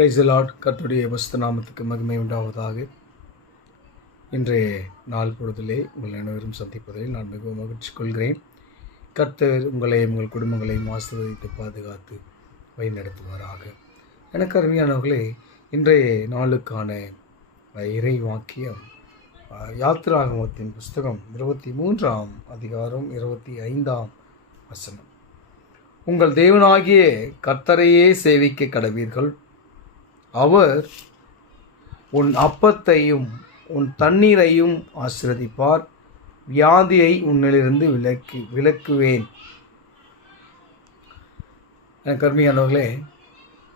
Praise the Lord. கர்த்தருடைய பரிசுத்த நாமத்துக்கு மகிமை உண்டாவதாக. இன்றைய நாள் பொழுதிலே உங்கள் அனைவரும் சந்திப்பதில் நான் மிகவும் மகிழ்ச்சி கொள்கிறேன். கர்த்தர் உங்களையும் உங்கள் குடும்பங்களையும் ஆசீர்வதித்து பாதுகாத்து வழிநடத்துவாராக. எனக்கு அருமையானவர்களே, இன்றைய நாளுக்கான இறை வாக்கியம் யாத்திராகமத்தின் புஸ்தகம் 23ஆம் அதிகாரம் 25ஆம் வசனம். உங்கள் தேவனாகிய கர்த்தரையே சேவிக்க கடவீர்கள். அவர் உன் அப்பத்தையும் உன் தண்ணீரையும் ஆசீர்வதிப்பார். வியாதியை உன்னிலிருந்து விலக்குவேன். எனக்கு அருமையானவர்களே,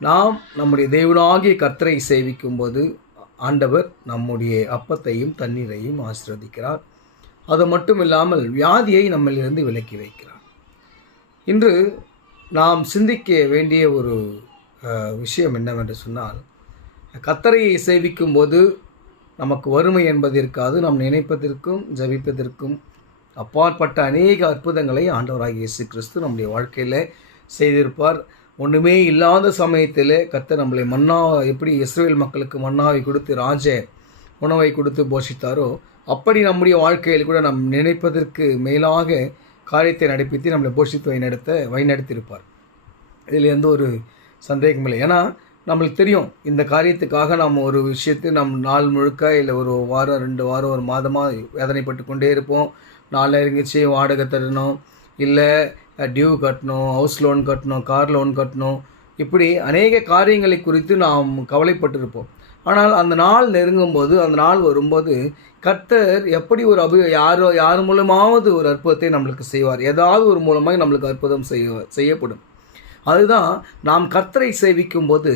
நாம் நம்முடைய தேவனாகிய கர்த்தரை சேவிக்கும்போது ஆண்டவர் நம்முடைய அப்பத்தையும் தண்ணீரையும் ஆசீர்வதிக்கிறார். அது மட்டும் இல்லாமல் வியாதியை நம்மளிலிருந்து விலக்கி வைக்கிறார். இன்று நாம் சிந்திக்க வேண்டிய ஒரு விஷயம் என்னவென்று சொன்னால், கர்த்தரை சேவிக்கும்போது நமக்கு வறுமை என்பது இருக்காது. நாம் நினைப்பதற்கும் ஜபிப்பதற்கும் அப்பாற்பட்ட அநேக அற்புதங்களை ஆண்டவராகிய இயேசு கிறிஸ்து நம்முடைய வாழ்க்கையில் செய்திருப்பார். ஒன்றுமே இல்லாத சமயத்தில் கர்த்தர் நம்மளை எப்படி இஸ்ரவேல் மக்களுக்கு மன்னாவை கொடுத்து ராஜ உணவை கொடுத்து போஷித்தாரோ, அப்படி நம்முடைய வாழ்க்கையில் கூட நாம் நினைப்பதற்கு மேலாக காரியத்தை நடப்பித்து நம்மளை போஷித்து வழிநடத்தியிருப்பார். இதில் எந்த ஒரு சந்தேகமில்லை. ஏன்னா நம்மளுக்கு தெரியும், இந்த காரியத்துக்காக நம்ம ஒரு விஷயத்தை நாள் முழுக்க இல்லை ஒரு வாரம் 2 வாரம் ஒரு மாதமாக வேதனைப்பட்டு கொண்டே இருப்போம். நாளில் இருந்துச்சு வாடகை தரணும், இல்லை டியூ கட்டணும், ஹவுஸ் லோன் கட்டணும், கார் லோன் கட்டணும், இப்படி அநேக காரியங்களை குறித்து நாம் கவலைப்பட்டிருப்போம். ஆனால் அந்த நாள் நெருங்கும்போது, அந்த நாள் வரும்போது கர்த்தர் எப்படி ஒரு யார் மூலமாவது ஒரு அற்புதத்தை நம்மளுக்கு செய்வார். ஏதாவது ஒரு மூலமாக நம்மளுக்கு அற்புதம் செய்யப்படும். அதுதான் நாம் கர்த்தரை சேவிக்கும்போது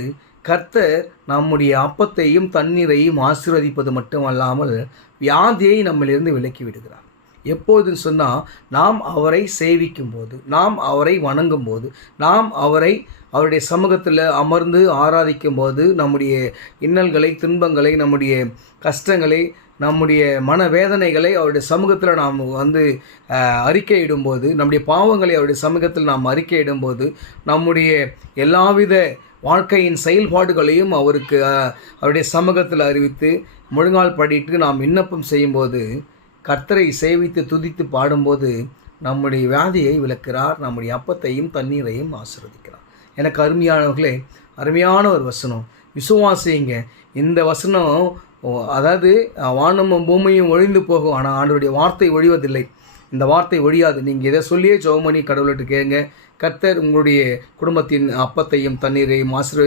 கர்த்தர் நம்முடைய அப்பத்தையும் தண்ணீரையும் ஆசீர்வதிப்பது மட்டுமல்லாமல் வியாதியை நம்மளிருந்து விலக்கி விடுகிறார். எப்போதுன்னு சொன்னால், நாம் அவரை சேவிக்கும்போது, நாம் அவரை வணங்கும்போது, நாம் அவருடைய சமூகத்தில் அமர்ந்து ஆராதிக்கும்போது நம்முடைய இன்னல்களை, துன்பங்களை, நம்முடைய கஷ்டங்களை, நம்முடைய மனவேதனைகளை அவருடைய சமூகத்தில் நாம் அறிக்கையிடும்போது, நம்முடைய பாவங்களை அவருடைய சமூகத்தில் நாம் அறிக்கையிடும்போது, நம்முடைய எல்லாவித வாழ்க்கையின் செயல்பாடுகளையும் அவருடைய சமூகத்தில் அறிவித்து முழங்கால் படிட்டு நாம் விண்ணப்பம் செய்யும்போது, கர்த்தரை சேவித்து துதித்து பாடும்போது நம்முடைய வியாதியை விலக்கிறார். நம்முடைய அப்பத்தையும் தண்ணீரையும் ஆசீர்வதிக்கிறார். எனக்கு அருமையானவர்களே, அருமையான ஒரு வசனம். விசுவாசிங்க. இந்த வசனம் அதாவது வானமும் பூமியும் ஒழிந்து போகும், ஆனால் ஆண்டவருடைய வார்த்தை ஒழிவதில்லை. இந்த வார்த்தை ஒழியாது. நீங்கள் இதை சொல்லியே ஜெபம் பண்ணி கடவுள்கிட்ட கேளுங்க. கர்த்தர் உங்களுடைய குடும்பத்தின் அப்பத்தையும் தண்ணீரையும் ஆசீர்வதி